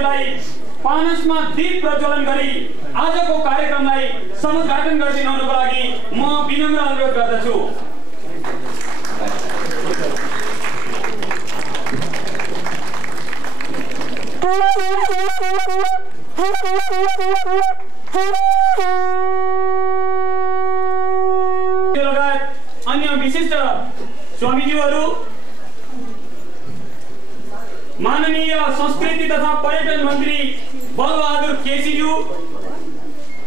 ज्यूलाई पानसमा दीप प्रज्वलन गरी आजको कार्यक्रमलाई समुद्घाटन गरिदिनुको लागि म विनम्र अनुरोध गर्दछु। लगायत अन्य विशिष्ट स्वामीज्यूहरू, माननीय संस्कृति तथा पर्यटन मन्त्री बलबहादुर केसीज्यू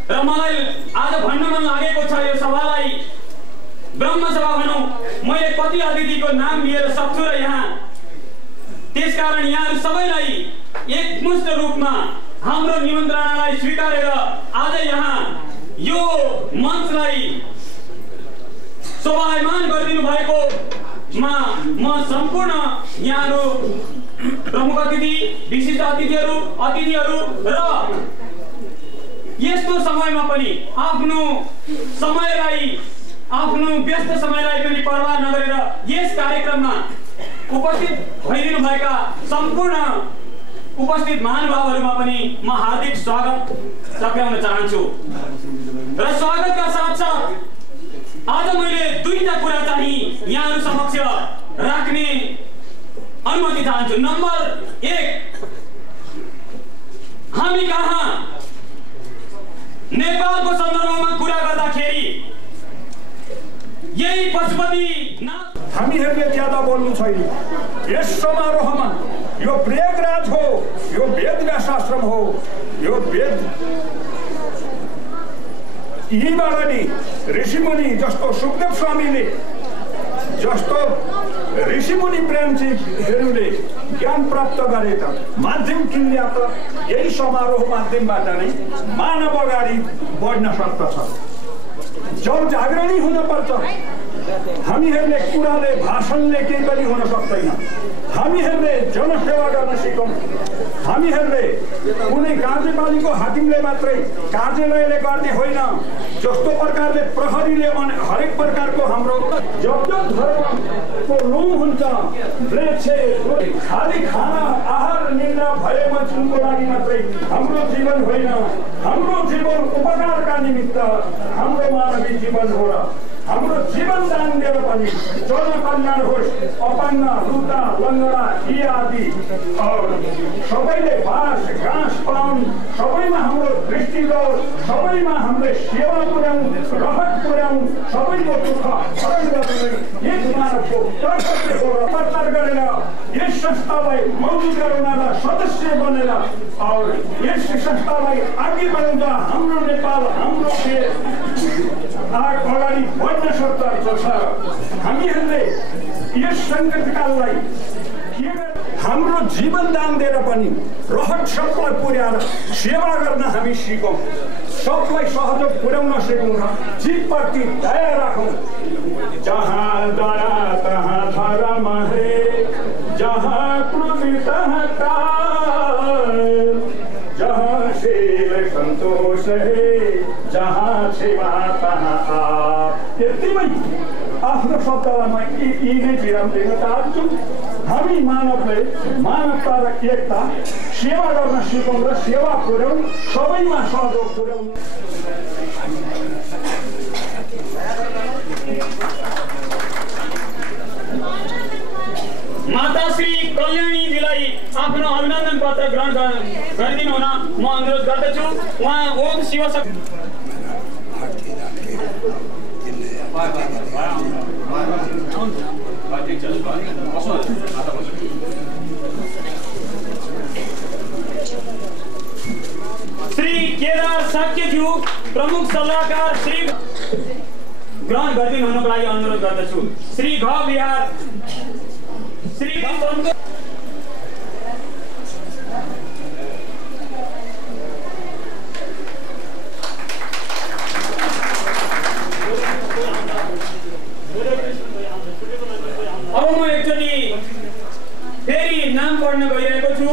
र मलाई आज भन्न मन लागेको छ यो सभालाई ब्रह्मसभा भनौँ। मैले कति अतिथिको नाम लिएर सक्छु र यहाँ त्यसकारण यहाँहरू सबैलाई एकमुष्ट रूपमा हाम्रो निमन्त्रणालाई स्वीकारेर आज यहाँ यो मञ्चलाई शोभायमान गरिदिनु भएको म सम्पूर्ण यहाँहरू प्रमुख अतिथि, विशिष्ट अतिथिहरू र यस्तो समयमा पनि आफ्नो व्यस्त समयलाई पनि परवाह नगरेर यस कार्यक्रममा उपस्थित भइदिनु भएका सम्पूर्ण उपस्थित महानुभावहरूमा पनि म हार्दिक स्वागत टक्राउन चाहन्छु। र स्वागतका साथसाथ आज मैले दुईटा कुरा चाहिँ यहाँहरू समक्ष राख्ने अनुमति चाहन्छु। नम्बर 1, हामी कहाँ नेपालको सन्दर्भमा कुरा गर्दाखेरि यही पशुपतिनाथ हामीहरूले ज्यादा बोल्नु छैन। यस समारोहमा यो प्रयागराज हो, यो वेदव्यास आश्रम हो, यो वेद यहीबाट नि ऋषिमुनि जस्तो सुखदेव स्वामीले जस्तो ऋषिमुनि प्रेमजीहरूले ज्ञान प्राप्त गरे त माध्यम किन्या त यही समारोह माध्यमबाट नै मानव अगाडि बढ्न सक्दछ। जन जागरणी हुन पर्छ। हामीहरूले कुराले भाषणले केही पनि हुन सक्दैन। हामीहरूले जनसेवा गर्न सिकौँ। हामीहरूले कुनै कार्यपालिका हाकिमले मात्रै कार्यालयले गर्ने होइन, जस्तो प्रकारले प्रहरीले हरेक प्रकारको हाम्रो जब धर्मको लोम हुन्छ खाली खाना आहार निद्रा भएपछि लागि मात्रै हाम्रो जीवन होइन। हाम्रो जीवन उपकारका निमित्त हाम्रो मानवीय जीवन हो र हाम्रो जीवन दान दिएर पनि जनकल्याण होस्, अपाङ्ग, लुता, लङ्गडा आदि सबैले बास घाँस पाउन्, सबैमा हाम्रो दृष्टि गयोस्, सबैमा हामीले सेवा पुर्याउँ, रहत पुर्याउँ, सबैको दुःख हरण गर्ने एक मानवको कर्तव्य हो र प्रचार गरेर यस संस्थालाई मौलिक गराउनलाई सदस्य बनेर यस संस्थालाई अघि बढाउँदा हाम्रो नेपाल, हाम्रो देश अगाडि बढ्न सक्दछ। हामीहरूले यस सङ्कटकाललाई हाम्रो जीवन दान दिएर पनि रहत सबलाई पुर्याएर सेवा गर्न हामी सिकौँ, सबलाई सहयोग पुर्याउन सिकौँ र जीवप्रति दया राखौँ। जहाँ दया तहाँ धर्म है, जहाँ क्रोध तहाँ काल, जहाँ शील संतोष है, जहाँ सेवा तहाँ आप। यतिमै आफ्नो शब्दलाई म यी नै विराम दिन चाहन्छु। हामी मानवले मानवता र एकता सेवा गर्न सिकौँ र सेवा पुर्याउँ, सबैमा सहयोग पुर्याउँ। माताश्री कल्याणीजीलाई आफ्नो अभिनन्दन पत्र ग्रहण गरिदिनु हुन म अनुरोध गर्दछु। उहाँ ओम शिवशक्ति श्री केदार साक्यज्यू प्रमुख सल्लाहकार श्री ग्रहण गरिदिनु हुनको लागि अनुरोध गर्दछु। श्री घ बिहार श्री अब म एकचोटि फेरि नाम पढ्न गइरहेको छु।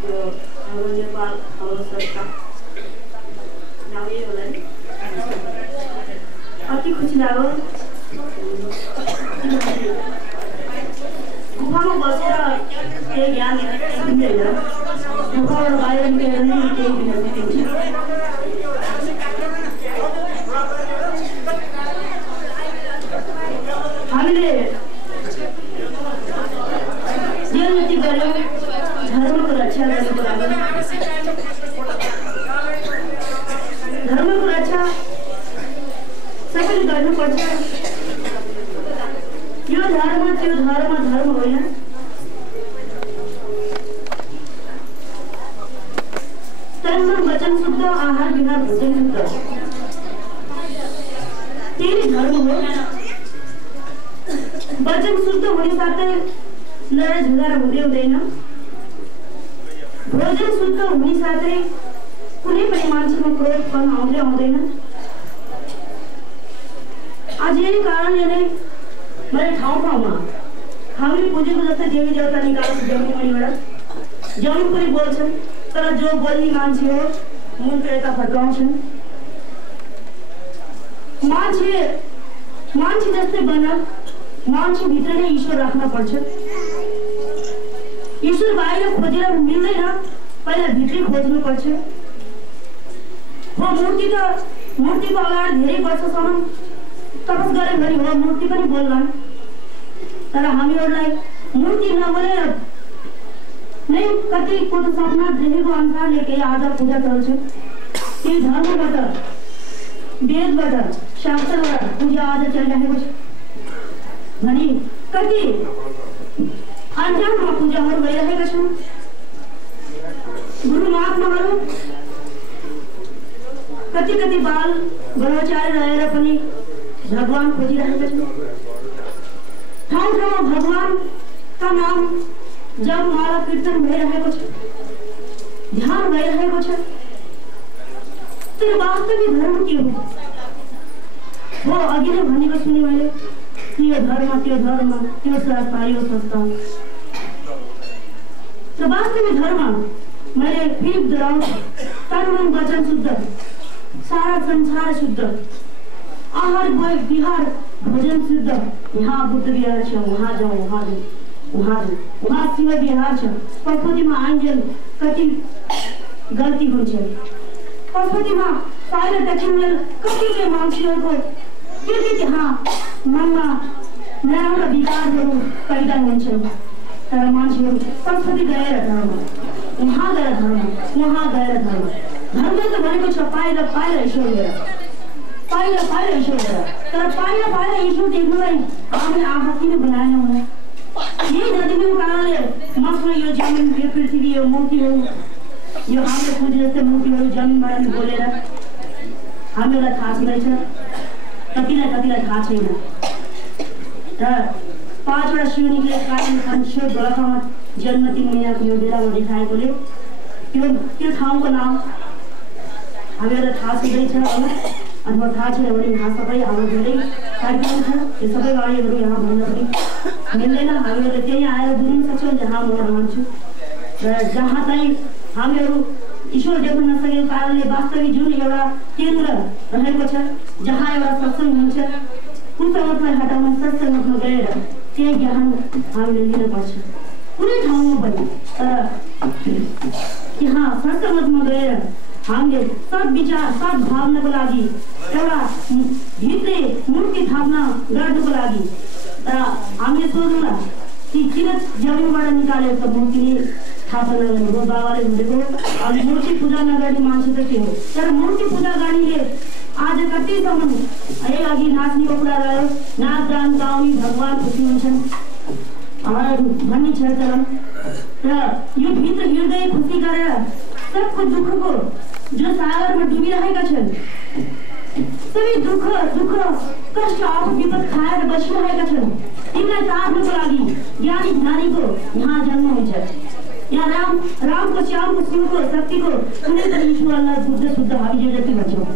हाम्रो नेपाल हाम्रो सरकार होला नि अति खुसी लाग्यो। गुफामा बसेर केही ज्ञान दिँदैन, गुफाबाट बाहिर निस्केर नै केही दिन सकिन्छ। हामीले जे जति गर्यौँ धर्मको रक्षा गर्नुको लागि, धर्मको रक्षा सबैले गर्नुपर्छ। यो धर्म त्यो धर्म धर्म होइन। तन वचन शुद्ध, आहार विहार भोजन शुद्ध, त्यही धर्म हो। वचन शुद्ध हुने साथै लडाइँ झगडा हुँदैन। भोजन शुद्ध हुने साथै कुनै पनि मान्छेमा क्रोधपन आउँदैन। आज यही कारणले नै मैले ठाउँ ठाउँमा हामीले पुजेको जस्तै देवी देवता निकालेको जमिनबाट जमिन पनि बोल्छन्, तर जो बोल्ने मान्छे हो मुनको यता फर्काउँछन्। मान्छे जस्तै बन, मान्छे भित्र नै ईश्वर राख्न पर्छ। ईश्वर बाहिर खोजेर मिल्दैन, पहिला भित्रै खोज्नुपर्छ। हो मूर्तिको अगाडि धेरै वर्षसम्म तपस गरे भने हो मूर्ति पनि बोल्लान्, तर हामीहरूलाई मूर्ति नबोलेर नै कतिको त सपना देखेको अनुसारले केही आज पूजा चल्छ। केही धर्मबाट वेदबाट शास्त्रबाट पूजा आज चलिरहेको छ भने कति अन्जानमा पूजाहरू भइरहेका छन्। गुरु महात्माहरू कति बाल ब्रह्मचारी रहेर पनि भगवान खोजिरहेका छन्। ठाउँ ठाउँमा भगवानका नाम जप माला कीर्तन भइरहेको छ, ध्यान भइरहेको छ। तर वास्तविक धर्म के हो? अघि नै भनेको सुने मैले, यो धर्म त्यो धर्म त्यो संस्था यो संस्था। तर वास्तविक धर्म मैले फेरि दोहोऱ्याउँछु, तन मन वचन शुद्ध, सारा संसार शुद्ध, आहार विहार भोजन शुद्ध। यहाँ बुद्ध विहार छ, वहाँ जाउँ, वहाँ शिव विहार छ। पशुपतिमा आइन्जेल कति गल्ती हुन्छ। पशुपतिमा पाइला दक्षिण कतिले मान्छेहरूको के त्यहाँ मनमा नराम्रा विकारहरू पैदा हुन्छन्। तर मान्छेहरू पशुपति गएर धर्म, वहाँ गएर धर्म, वहाँ गएर धर्म। धर्म त भनेको छ पाइला ईश्वर लिएर, पाइला ईश्वर लिएर। तर पाइला ईश्वर देख्नुलाई हामीले आँखा किन बनाएनौँ भने यही नदिनुको कारणले मसँग यो जमिन, यो पृथ्वी, यो मूर्ति हो, यो हामीले पुजे जस्तै मूर्तिहरू जमिनबाट बोलेर हामीलाई थाहा छँदैछ, कतिलाई थाहा छैन। र 5वटा शिवनिकले कारण शिव ग्रहमा जन्म 3 महिनाको यो बेलामा देखाएकोले त्यो ठाउँको नाम हामीलाई थाहा छँदैछ अथवा थाहा छैन भने यहाँ सबै हाम्रो धेरै कार्यक्रम छ। यो सबै गाडीहरू यहाँ भन्न पनि मिल्दैन। हामीहरूले त्यही आएर बुझ्न सक्छौँ जहाँ म रहन्छु। र जहाँ चाहिँ हामीहरू ईश्वर देख्न नसकेको कारणले वास्तविक जुन एउटा केन्द्र रहेको छ, जहाँ एउटा सत्सङ्ग हुन्छ, कुसङ्गतलाई हटाउन सत्सङ्गतमा गएर त्यही ज्ञान हामीले लिनुपर्छ कुनै ठाउँमा पनि। तर त्यहाँ सत्सङ्गतमा गएर हामीले सद्विचार सद्भावनाको लागि एउटा भित्रै मूर्ति थाप्न गर्नुको लागि तर हामीले सोध्नुला कि किन जमिनबाट निकालेर त मूर्ति स्थापना गर्नुभयो बाबाले भनेको। अनि मूर्ति पूजा नगर्ने मान्छे त के हो? तर मूर्ति पूजा गर्नेले आज कतिसम्म अघि नाच्नेको कुरा गयो, नाच गान गाउने भगवान खुसी हुन्छन् भन्ने छ। तर यो भित्र हृदय खुसी गरेर सबको दुःखको जो सागरमा डुबिरहेका छन्, सबै दुःख कष्ट आफू विपद खाएर बसिरहेका छन्, तिनलाई तार्नुको लागि ज्ञानी ज्ञानीको यहाँ जन्म हुन्छ। यहाँ रामको श्यामको शिवको शक्तिको कुनै पनि ईश्वर अल्लाह बुद्ध शुद्ध हामी जति भन्छौँ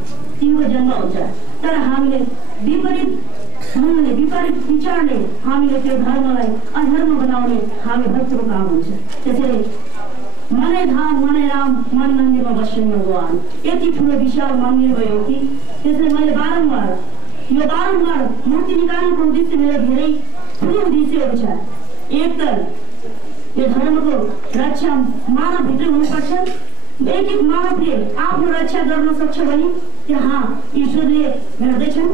तिनको जन्म हुन्छ। तर हामीले विपरीत विचारले हामीले त्यो धर्मलाई अधर्म बनाउने हामी भक्तको काम हुन्छ। त्यसैले मनै धाम मनै राम मन मन्दिरमा बस्छन् भगवान्। यति ठुलो विशाल मन्दिर भयो कि त्यसले मैले बारम्बार मूर्ति निकाल्नुको उद्देश्य मेरो धेरै ठुलो उद्देश्यहरू छ। एक त यो धर्मको रक्षा मानवभित्र हुनुपर्छ। एक मानवले आफ्नो रक्षा गर्न सक्छ भने त्यहाँ ईश्वरले हेर्दैछन्।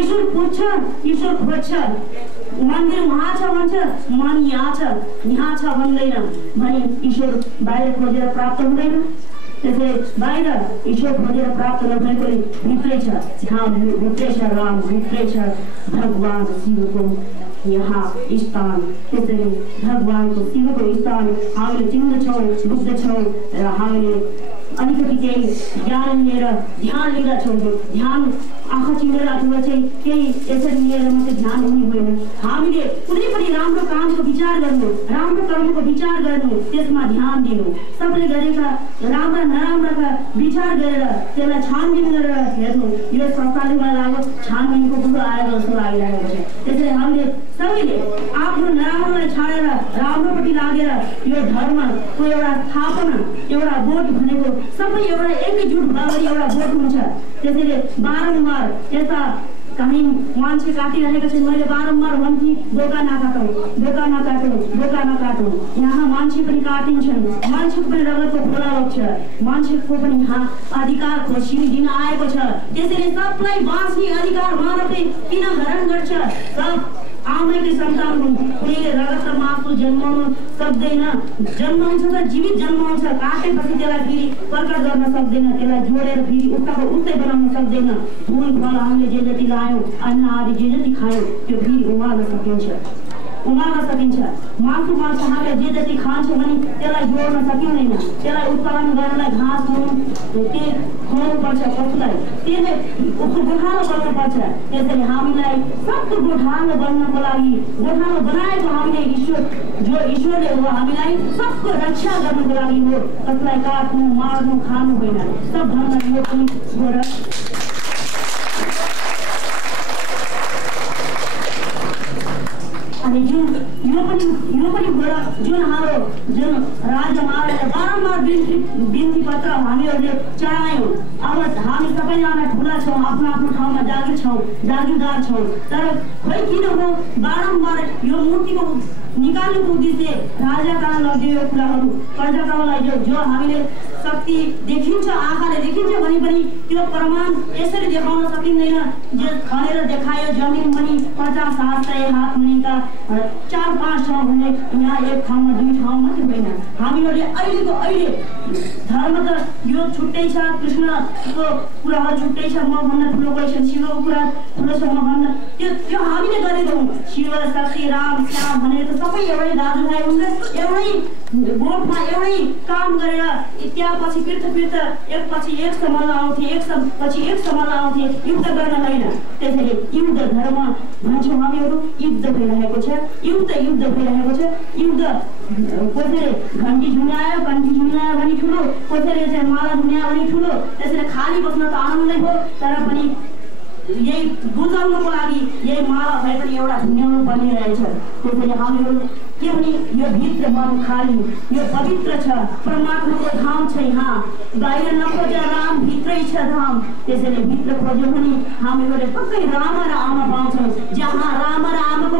ईश्वर पुज्छ, ईश्वर खोज्छ। मन्दिर वहाँ छ भन्छ, मन यहाँ छ, यहाँ छ भन्दैन भने ईश्वर बाहिर खोजेर प्राप्त हुँदैन। त्यसैले बाहिर ईश्वर खोजेर प्राप्त नभएकोले भित्रै छ, यहाँ भित्रै छ राम, भित्रै छ भगवान शिवको यहाँ स्थान। त्यसैले भगवानको शिवको स्थान हामीले चिन्दछौँ, बुझ्दछौँ र हामीले अलिकति केही ज्ञान लिएर ध्यान लिँदा छौँ। ध्यान आँखा चिनेर अथवा चाहिँ केही यसरी लिएर मात्रै ध्यान हुने होइन। हामीले कुनै पनि राम्रो कामको विचार गर्नु, राम्रो कर्मको विचार गर्नु, त्यसमा ध्यान दिनु। सबैले गरेका राम्रा नराम्राका विचार गरेर त्यसलाई छानबिन गरेर हेर्नु। यो सरकारले लाग्यो छानबिनको कुरो आएको जस्तो लागिरहेको छ। त्यसैले हामीले सबैले आफ्नो नराम्रोलाई छाडेर राम्रोपट्टि लागेर यो धर्मको एउटा स्थापना, एउटा बोट भनेको सबै एउटा एकैजुट भएर एउटा बोट हुन्छ। त्यसैले बारम्बार यस्ता कहीँ मान्छे काटिरहेका छन्। मैले बारम्बार भन्थेँ बोका नकाटौँ, बोका नकाटौँ, बोका नकाटौँ। यहाँ मान्छे पनि काटिन्छन्, मान्छेको पनि रगतको खोला रोक्छ, मान्छेको पनि यहाँ अधिकारको सिरी दिन आएको छ। त्यसैले सबलाई बाँच्ने अधिकार मानवले किन हरण गर्छ? सब आमैकै सन्तान हुन्। कुनैले रगत र मासु जन्माउनु सक्दैन। जन्माउँछ त जीवित जन्माउँछ, काटेपछि त्यसलाई फेरि प्रकट गर्न सक्दैन, त्यसलाई जोडेर फेरि उताको उतै बनाउन सक्दैन। फुल फल हामीले जे जति लायौँ, अन्न आदि जे जति खायौँ त्यो फेरि उमाल्न सकिन्छ। मासु मांस हामीले जे जति खान्छौँ भने त्यसलाई जोड्न सकिँदैन। त्यसलाई उत्पादन गर्नलाई घाँस खुवाउनुपर्छ पशुलाई, त्यसले उसको गोठालो गर्नुपर्छ। त्यसैले हामीलाई सबको गोठालो बन्नको लागि गोठालो बनाएको हामीले ईश्वरले हो, हामीलाई सबको रक्षा गर्नको लागि हो। कसलाई काट्नु, मार्नु, खानु होइन। सबभन्दा यो पनि हो। अनि यो पनि हो जुन राजा महाराजा बारम्बार बिन्ती पत्र हामीहरूले चढायौँ। अब हामी सबैजना ठुला छौँ, आफ्नो ठाउँमा जागिरदार छौँ। तर खोइ किन हो बारम्बार यो मूर्तिको निकाल्नुको उद्देश्य राजा कहाँ लग्यो यो कुराहरू प्रजातालाई जो हामीले शक्ति देखिन्छ, आँखाले देखिन्छ भने पनि त्यो प्रमाण यसरी देखाउन सकिँदैन। जे खनेर देखायो जमिन पनि 50 हात 100 हात मुनिका 4-5 ठाउँ भने यहाँ एक ठाउँमा 2 ठाउँ मात्रै होइन। हामीहरूले अहिले धर्म त यो छुट्टै छ, कृष्णको कुराहरू छुट्टै छ, म भन्दा ठुलो कोही छ, शिवको कुरा ठुलो छ, म भन्दा त्यो हामीले गरेको हौँ। शिव शक्ति राम श्याम भनेर त सबै एउटै दाजुभाइ हुन्। एउटै गोठमा एउटै काम गरेर त्यहाँपछि पिर्थ एकपछि एक सम्म आउँथे, एकपछि एक सम्म आउँथे, युद्ध गर्न होइन। त्यसैले युद्ध धर्म भन्छौँ हामीहरू। युद्ध भइरहेको छ, युद्ध भइरहेको छ। युद्ध कसैले घन्टी झुन्यायो, कन्ठी झुन्यायो भने ठुलो, कसैले चाहिँ माला झुन्यायो भने ठुलो। त्यसैले खाली बस्न त आनन्दै हो, तर पनि यही बुझाउनको लागि यही माला भए पनि एउटा झुन्याउनु पर्ने रहेछ। त्यसैले हामीहरू के भने यो भित्र मन खाली, यो पवित्र छ, परमात्माको धाम छ। यहाँ बाहिर नखोज, राम भित्रै छ धाम। त्यसैले भित्र खोज्यौँ भने हामीहरूले पक्कै राम र आमा पाउँछौँ। जहाँ राम र आमाको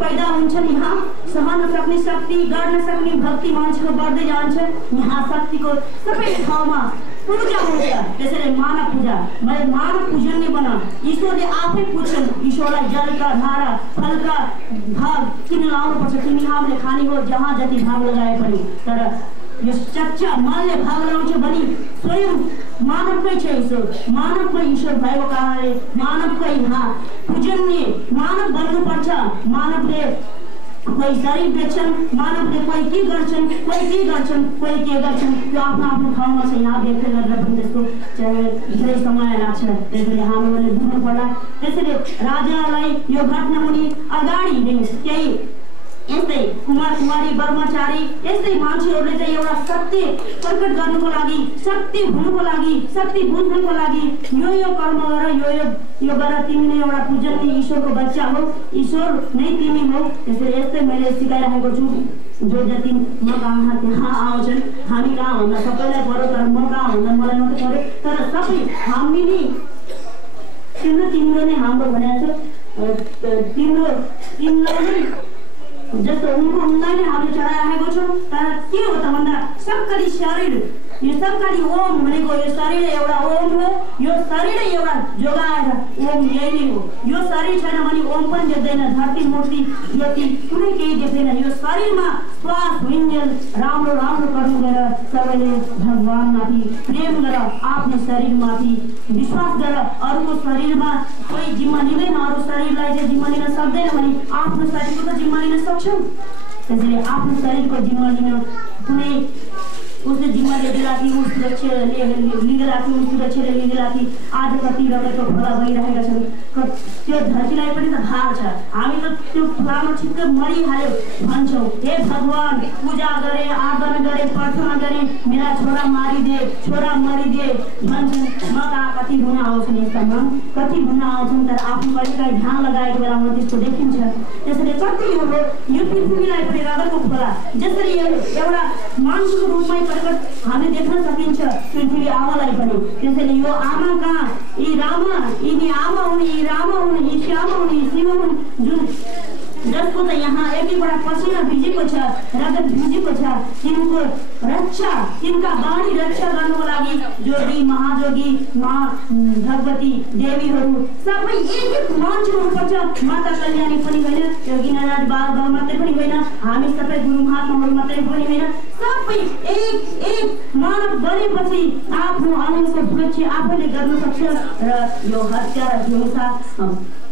पैदा हुन्छ नि, यहाँ सहन सक्ने शक्ति, गर्न सक्ने भक्ति मान्छेको बढ्दै जान्छ। यहाँ शक्तिको सबै ठाउँमा पूजा हुन्छ। त्यसैले मानव पूजा, मैले मानव पूजन बना। ईश्वरले आफै पुज्छन्। ईश्वरलाई जलका धारा फलका भाग किन लाउनुपर्छ? तिमी हामीले खाने हो जहाँ जति भाग लगाए पनि। तर यो चच्चा मलले भाग लगाउँछ भने स्वयं मानवकै छ ईश्वर। मानवकै ईश्वर भएको कारणले मानवकै यहाँ पूजनीय मानव बन्नुपर्छ। मानवले कोही शरीर बेच्छन्, मानवले कोही के गर्छन्, कोही के गर्छन्, कोही के गर्छन्, त्यो आफ्नो ठाउँमा छ। यहाँ व्यक्त गरेर पनि त्यसको धेरै समय लाग्छ। त्यसैले हामीहरूले बुझ्नु पर्ला। त्यसैले राजालाई यो घटना हुने अगाडि नै केही यस्तै कुमार कुमारी ब्रह्मचारी यस्तै मान्छेहरूले चाहिँ एउटा सत्य प्रकट गर्नुको लागि, शक्ति हुनुको लागि, शक्ति बुझ्नुको लागि यो कर्म गर, यो गर, तिमी नै एउटा पूजनीय ईश्वरको बच्चा हो, ईश्वर नै तिमी हो। त्यसैले यस्तै मैले सिकाइरहेको छु। जो जति म कहाँ त्यहाँ आउँछन्। हामी कहाँ भन्दा सबैलाई पऱ्यो, तर म कहाँ भन्दा मलाई मात्रै पऱ्यो। तर सबै हामीले तिम्रो नै हाम्रो भनेको छ, तिमीलाई नै जस्तो उनलाई नै हामीले चढाइराखेको छौँ। तर के हो त भन्दा सबकरी शरीर, यो सबकरी ओम भनेको यो शरीर एउटा ओम हो। यो शरीर एउटा जोगाएर ओम यही नै हो। यो शरीर छैन भने ओम पनि देख्दैन, धरती मूर्ति ज्योति कुनै केही देख्दैन। यो शरीरमा श्वास विन्जेल राम्रो राम्रो कर्म गरेर सबैले भगवानमाथि प्रेम गर, आफ्नो शरीरमाथि विश्वास गर। अरूको शरीरमा कोही जिम्मा लिँदैन, अरू शरीरलाई चाहिँ जिम्मा लिन सक्दैन भने आफ्नो शरीरको त जिम्मा लिन सक्छौँ। त्यसैले आफ्नो शरीरको जिम्मा लिन कुनै उसले जिम्मा लिँदै राखी, उस सुरक्षा लिँदै राखी, उस सुरक्षाले लिँदै राखी आज कति रगतको खोला भइरहेका छन्। त्यो धरतीलाई पनि त भार छ। हामी त त्यो खोलामा छिट्ट मरिहाल्यो भन्छौँ। हे भगवान, पूजा गरे, आराधना गरे, प्रार्थना गरे, मेरा छोरा मारिदे, छोरा मरिदे भन्छन्। म कहाँ कति रुन आउँछन्, यस्तामा कति रुन आउँछन्। तर आफ्नो कहिलेकाहीँ ध्यान लगाएको बेलामा त्यस्तो देखिन्छ। त्यसैले कति यो पृथ्वीलाई पनि रगतको खोला जसरी एउटा मान्छेको रूपमै हामी देख्न सकिन्छ पृथ्वी आमालाई पनि। त्यसैले यो आमा कहाँ, यी रामा, यिनी आमा हुन्, यी रामा हुन्, यी श्यामा हुन्, यी शिव हुन्, जुन जसको त यहाँ एकैवटा पसिना भिजेको छ, रगत भिजेको छ। तिनको रक्षा, तिनका वाणी रक्षा गर्नुको लागि जोगी, महाजोगी, भगवती देवीहरू सबै एक एक मान्छे हुनुपर्छ। माता कल्याणी पनि होइन, योगी नारायण बाबा मात्रै पनि होइन, हामी सबै गुरु महात्माहरू मात्रै पनि होइन, सबै एक एक मानव बनेपछि आफ्नो अनुसार सुरक्षा आफैले गर्न सक्छ। र यो हत्या र हिंसा,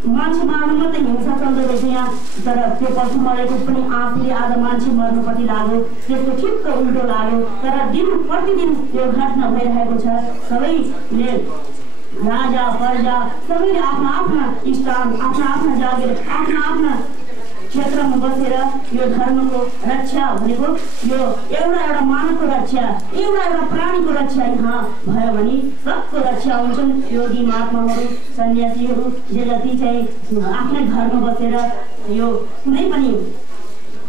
मान्छे मार्नु मात्रै हिंसा चल्दो रहेछ यहाँ। तर त्यो पशु मरेको पनि आफूले आज मान्छे मर्नुपट्टि लाग्यो, त्यसको ठिक्क उल्टो लाग्यो। तर दिन प्रतिदिन यो घटना भइरहेको छ। सबैले राजा प्रजा सबैले आफ्ना आफ्ना स्थान, आफ्ना आफ्ना जागिर, आफ्ना आफ्ना क्षेत्रमा बसेर यो धर्मको रक्षा भनेको यो एउटा मानवको रक्षा, एउटा प्राणीको रक्षा यहाँ भयो भने सबको रक्षा हुन्छन्। योगी महात्माहरू, सन्यासीहरू जे जति चाहिँ आफ्नै घरमा बसेर यो कुनै पनि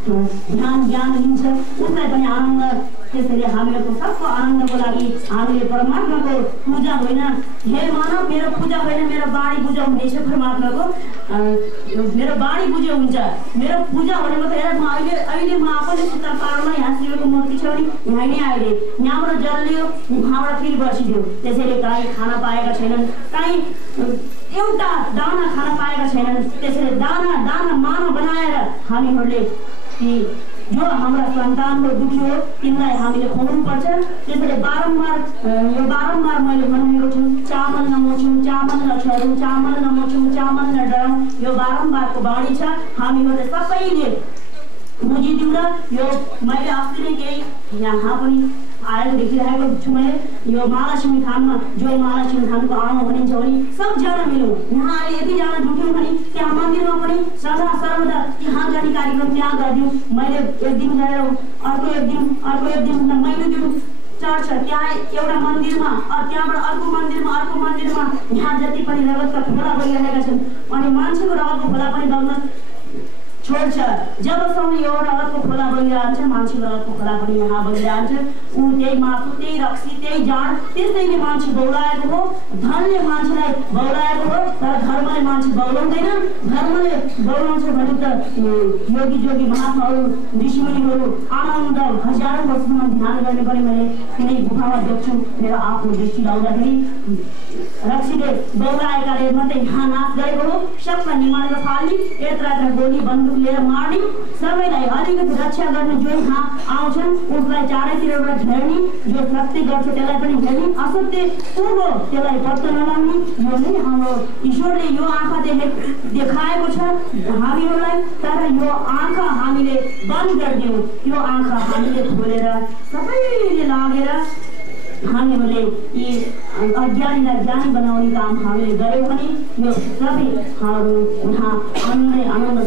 ध्यान ज्ञान लिन्छ उसलाई पनि आनन्द। त्यसैले हामीहरूको सबको आनन्दको लागि हामीले परमात्माको पूजा होइन, हे मानव मेरो पूजा होइन, मेरो बाणी पूजा हुनेछ परमात्माको, मेरो बाणी पूजा हुन्छ। मेरो पूजा भनेको त हेर, म अहिले म आफैले सुत्ता पारमा यहाँ शिवको मूर्ति छ भने यहाँ नै अहिले यहाँबाट जल लियो, उहाँबाट फेरि बसिदियो। त्यसैले कहीँ खाना पाएका छैनन्, कहीँ एउटा दाना खान पाएका छैनन्। त्यसैले दाना दाना मानव बनाएर हामीहरूले जो हाम्रा सन्तानहरू दुखी हो तिनलाई हामीले खुवाउनुपर्छ। त्यसैले बारम्बार मैले भनेको छु, चामल नमोचौँ, चामल नछौँ, चामल नमोचौँ, चामल नडराउँ, यो बारम्बारको बाणी छ। हामीहरूले सबैले बुझिदिउँ। र यो मैले अस्ति नै केही यहाँ पनि आएको देखिरहेको छु। मैले यो महालक्ष्मी थानमा, जो महालक्ष्मी थानको आमा भनिन्छ भने सबजना मिलौँ। यहाँ अहिले यतिजना जुट्यौँ भने त्यहाँ मन्दिरमा पनि सदा सर्वदा त्यहाँ गर्ने कार्यक्रम त्यहाँ गरिदिउँ। मैले एक दिन गएर अर्को एक दिन मैले दिउँ चर्च त्यहाँ एउटा मन्दिरमा, त्यहाँबाट अर्को मन्दिरमा यहाँ जति पनि रगतका खोला भइरहेका छन् अनि मान्छेको रगतको खोला पनि बग्न छोड्छ। जबसम्म यो रगतको खोला बगिरहन्छ, मान्छेको रगतको खोला पनि यहाँ बगिरहन्छ। ऊ त्यही मासु, त्यही रक्सी, त्यही जाँड, त्यसैले मान्छे बौलाएको हो। धनले मान्छेलाई बौलाएको हो, तर धर्मले मान्छे बौलाउँदैन। धर्मले बौलाउँछ भने त योगी महात्माहरू, ऋषिमुनिहरू आनन्द हजारौँ वर्षसम्म ध्यान गर्ने पनि मैले कुनै गुफामा देख्छु। मेरो आफ्नो दृष्टि लाउँदाखेरि रक्सीले बौलाएकाले मात्रै यहाँ नाश गरेको हो। सबलाई निमालेर फाल्ने, यत्र गोली बन्दुक लिएर मार्ने, सबैलाई अलिकति रक्षा गर्ने जो यहाँ आउँछन् उसलाई चारैतिरबाट घेर्ने, जो सत्य गर्छ त्यसलाई पनि घेर्ने, असत्य को हो त्यसलाई पत्ता नलाउने। यो नै हाम्रो ईश्वरले यो आँखा देखाएको छ हामीहरूलाई। तर यो आँखा हामीले बन्द गरिदियौँ। यो आँखा हामीले खोलेर सबैले लागेर हामीहरूले यी अज्ञानीलाई ज्ञानी बनाउने काम हामीले गऱ्यौँ भने यो सबैहरू यहाँ आनन्द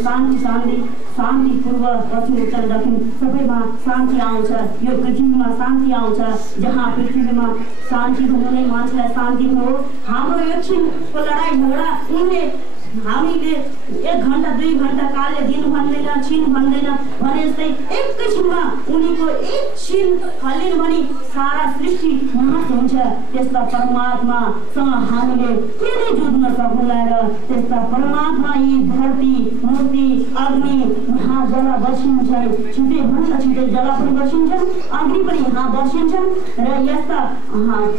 शान्तिपूर्व पश्चिम उत्तर दक्षिण सबैमा शान्ति आउँछ। यो पृथ्वीमा शान्ति आउँछ। जहाँ पृथ्वीमा शान्ति हुनु नै मान्छेलाई शान्ति हुनु हो। हाम्रो एकछिनको लडाइँ झगडा उनले हामीले 1 घण्टा 2 घण्टा कालले दिन भन्दैन छिन भन्दैन भने जस्तै एकैछिनमा उनीको एक छिन हल्लिन भने सारा सृष्टि नाश हुन्छ। त्यस्ता परमात्मासँग हामीले केही जुझ्न सक्नुलाई र त्यस्ता परमात्मा यी धरती मूर्ति अग्नि यहाँ जल बसिन्छन्, छिटै भन्दा छिटै जल पनि बसिन्छन्, अग्नि पनि यहाँ बसिन्छन् र यस्ता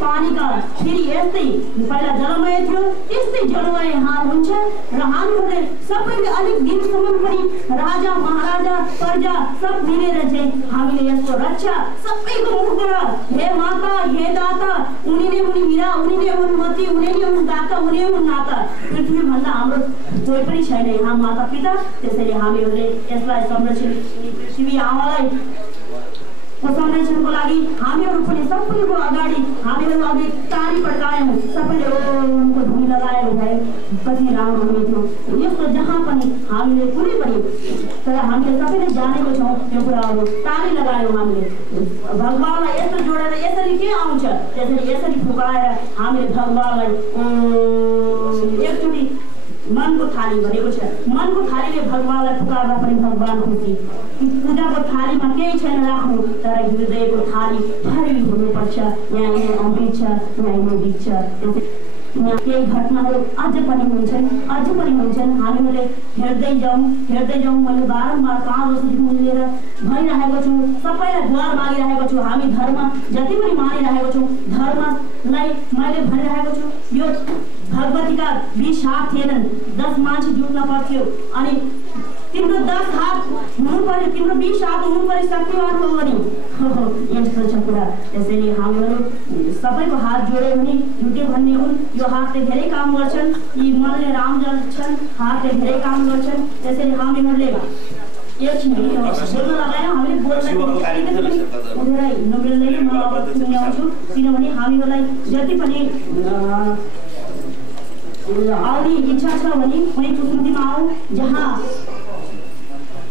पानीका फेरि यस्तै पहिला जलमय थियो त्यस्तै जलमय यहाँ हुन्छ र हामीहरूले सबैले अलिक दिनसम्म पनि राजा महाराजा प्रजा सब मिलेर चाहिँ हामीले यसको रक्षा सबैको मुखबाट हे माता हे दाता उनी नै हुन् मीरा उनी नै हुन् मती उनी नै हुन् दाता उनी नै हुन् नाता पृथ्वी भन्दा हाम्रो कोही पनि छैन यहाँ माता पिता। त्यसैले हामीहरूले यसलाई संरक्षण पृथ्वी आमालाई संरक्षणको लागि हामीहरू पनि सबैको अगाडि हामीहरू अघि ताली पड्कायौँ, सबैले ओमको धुनी लगाएर भयो कति राम्रो हुनेथ्यो। यस्तो जहाँ पनि हामीले कुनै पनि तर हामीले सबैले जानेको छौँ यो कुराहरू ताली लगायौँ हामीले भगवानलाई यस्तो जोडेर यसरी के आउँछ त्यसरी यसरी फुकाएर हामीले भगवानलाई एकचोटि मनको थाली भनेको छ। मनको थालीले भगवानलाई पुकार्दा पनि भगवान खुसी। पूजाको थालीमा केही छैन राख्नु तर हृदयको थाली भरि हुनुपर्छ। यहाँ यहाँ अमृत छ यहाँ यहाँ बीच छ। यहाँ केही घटनाहरू अझ पनि हुन्छन् हामीहरूले हेर्दै जाउँ। मैले बारम्बार 5 वर्षदेखि लिएर भनिरहेको छु, सबैलाई द्वार मागिरहेको छु। हामी धर्म जति पनि मानिरहेको छौँ धर्मलाई मैले भनिरहेको छु। यो भगवतीका 20 हात थिएनन्, 10 मान्छे जुट्न पर्थ्यो अनि तिम्रो 10 हात हुनु पर्यो, तिम्रो 20 हात हुनु पर्यो शक्तिवान हो भने यस्तो छ कुरा। त्यसैले हामीहरू सबैको हात जोड्यो भने जुट्यो भन्ने हुन्। यो हातले धेरै काम गर्छन्, यी मनले राम जल्छन्, हातले धेरै काम गर्छन्। त्यसैले हामीहरूले एकछिन बोल्न लगायौँ। हामीले बोल्न हिँड्नु मिल्दैन। म अब सुनाउँछु किनभने हामीहरूलाई जति पनि आउने इच्छा छ भने कुनै कुसुमतीमा आऊ जहाँ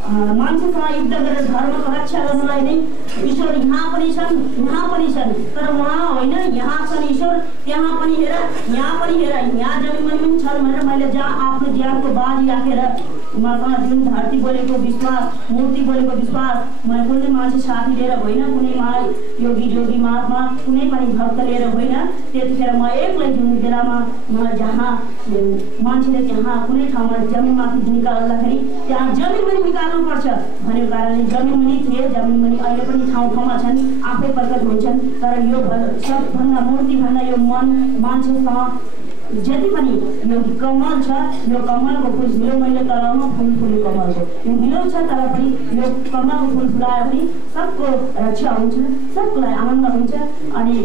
मान्छेसँग युद्ध गरेर धर्मको रक्षा गर्नलाई नै ईश्वर यहाँ पनि छन् तर उहाँ होइन यहाँ छन् ईश्वर त्यहाँ पनि हेर यहाँ पनि हेर यहाँ जमिनमा पनि छन् भनेर मैले जहाँ आफ्नो ज्यानको बाजी राखेर उहाँसँग जुन धरती बोलेको विश्वास मूर्ति बोलेको विश्वास म कुनै मान्छे साथी लिएर होइन कुनै योगी जोगी महात्मा कुनै पनि भक्त लिएर होइन। त्यतिखेर म एक्लै जुन बेलामा म जहाँ मान्छेले त्यहाँ कुनै ठाउँमा जमिनमाथि निकाल्दाखेरि त्यहाँ जमिन पनि निकाल्नुपर्छ भनेको कारणले जमिन पनि थिए, जमिन पनि अहिले पनि ठाउँमा छन्, आफै प्रकट हुन्छन्। तर यो सबभन्दा मूर्ति भन्दा यो मन मान्छेसँग जति पनि यो कमल छ यो कमलको फुल हिलो मैले तलमा फुल फुल्यो कमलको यो हिलो छ तर पनि यो कमलको फुल फुलायो भने सबको रक्षा हुन्छ, सबकोलाई आनन्द हुन्छ। अनि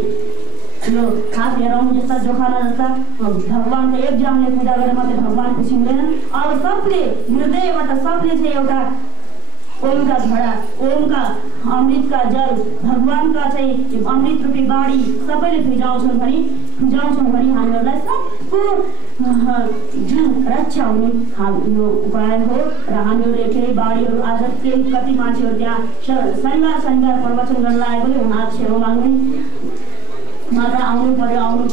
यो हात हेरौँ जस्ता जोखाना जस्ता भगवानको एक जामले पूजा गरेर मात्रै भगवान खुसी हुँदैनन्। अब सबले हृदयबाट सबले चाहिँ एउटा ओमका झडा ओमका अमृतका जल भगवानका चाहिँ अमृत रूपी बाणी सबैले फिजाउँछन् भने हामीहरूलाई सबको जुन रक्षा हुने यो उपाय हो। र हामीहरूले केही बाणीहरू आज केही कति मान्छेहरू त्यहाँ शनिबार प्रवचन गर्न आएकोले उहाँहरू सेवा माग्ने मात्र आउनु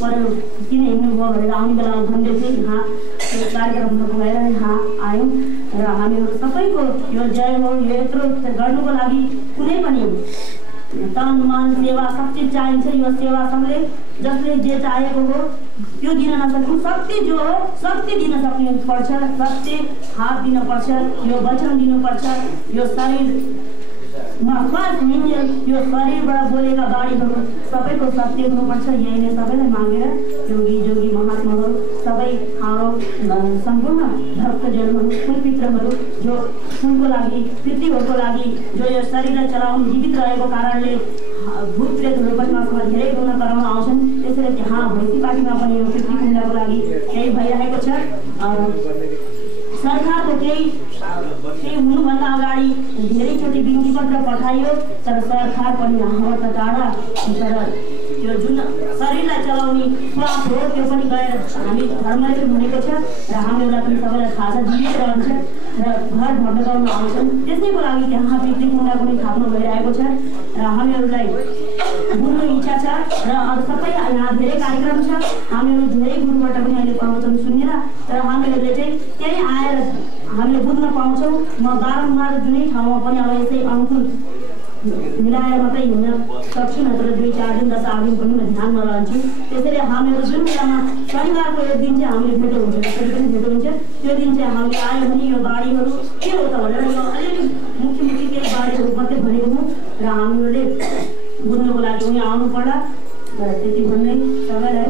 पर्यो किन हिँड्नुभयो भनेर आउने बेलामा भन्दै थिएँ। यहाँ कार्यक्रममा गएर यहाँ आयौँ र हामीहरू सबैको यो जय हो। यो यत्रो गर्नुको लागि कुनै पनि तन मन सेवा सब चिज चाहिन्छ। यो सेवा सबले जसले जे चाहेको हो त्यो दिन नसक्नु शक्ति जो हो शक्ति दिन सक्नुपर्छ, सत्य हात दिनुपर्छ, यो वचन दिनुपर्छ, यो शरीर यो शरीरबाट बोलेका बाणीहरू सबैको सत्य हुनुपर्छ। यही नै सबैलाई मागेर योगी जोगी महात्माहरू सबै हाम्रो सम्पूर्ण भक्तजनहरू कुलपित्रहरू जो फुलको लागि पितृहरूको लागि जो यो शरीरलाई चलाउनु जीवित रहेको कारणले भूत प्रेतहरू पनि मसँग धेरै गुण गराउन आउँछन्। त्यसैले त्यहाँ भैँसीपाटीमा पनि यो पितृपुण्यको लागि केही भइरहेको छ। सरकारको केही हुनुभन्दा अगाडि धेरैचोटि बिन्ती पत्र पठाइयो तर सरकार पनि हाम्रोबाट टाढा। तर त्यो जुन शरीरलाई चलाउने श्वास हो त्यो पनि गएर हामी धर्मले भनेको छ र हामीहरूलाई पनि सबैलाई थाहा छ जीवित रहन्छ र घर भड्काउन आउँछन्। त्यसैको लागि त्यहाँ पितृपुण्य पनि थाप्नु भइरहेको छ र हामीहरूलाई गुरु इच्छा छ र सबै यहाँ धेरै कार्यक्रम छ। हामीहरू धेरै गुरुबाट पनि अहिले प्रवचन सुनेर र हामीहरूले चाहिँ हामीले बुझ्न पाउँछौँ। म बारम्बार जुनै ठाउँमा पनि अब यसै अनुकूल मिलाएर मात्रै हिँड्न सक्छु, नत्र 2-4 दिन 10 दिन पनि म ध्यानमा रहन्छु। त्यसैले हामीहरू जुन बेलामा शनिबारको एक दिन चाहिँ हामीले भेटो हुन्छ, कसरी पनि भेटो हुन्छ, त्यो दिन चाहिँ हामीले आयो भने यो बाढीहरू के हो त भनेर यो अलिअलि मुख्य केही बाढीहरू मात्रै भनेको हुँ र हामीहरूले बुझ्नुको लागि उहाँ आउनु पर्ला। त्यति भन्दै सबैलाई